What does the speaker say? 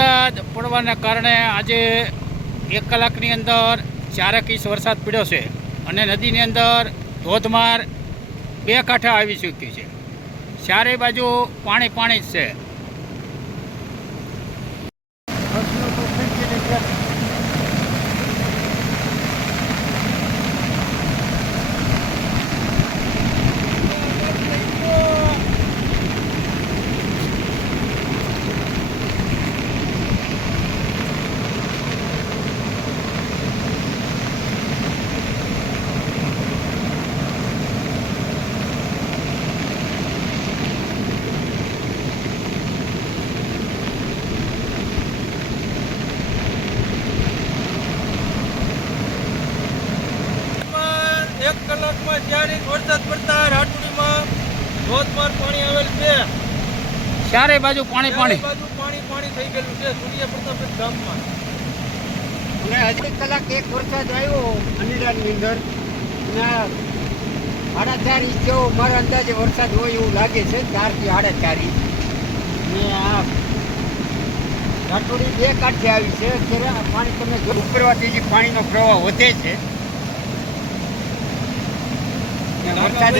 વરસાદ પડવાના કારણે આજે એક કલાકની અંદર ચારેક ઇંચ વરસાદ પડ્યો છે અને નદીની અંદર ધોધમાર બે કાંઠા આવી ચૂક્યું છે. ચારે બાજુ પાણી પાણી જ છે. એક કલાકમાં ચાર ઇંચ વરસાદ પડતા રાટુડીમાં ધોધમાર પાણી આવેલ છે. ચારે બાજુ પાણી પાણી. બાજુ પાણી પાણી થઈ ગયેલું છે. સૂર્ય પ્રતાપ ગામમાં. અને હજી કલાક એક વરસાદ આવ્યો અનિડાની અંદર. અને સાડા ચાર ઇંચ જેવો મારા અંદાજે વરસાદ હોય એવું લાગે છે ચારથી સાડા ચાર ઇંચ. ને આ રાઠોડી બે કાંઠે આવી છે. અત્યારે આ પાણી તમે ઉપરવાથી જે પાણીનો પ્રવાહ વધે છે વરસાદ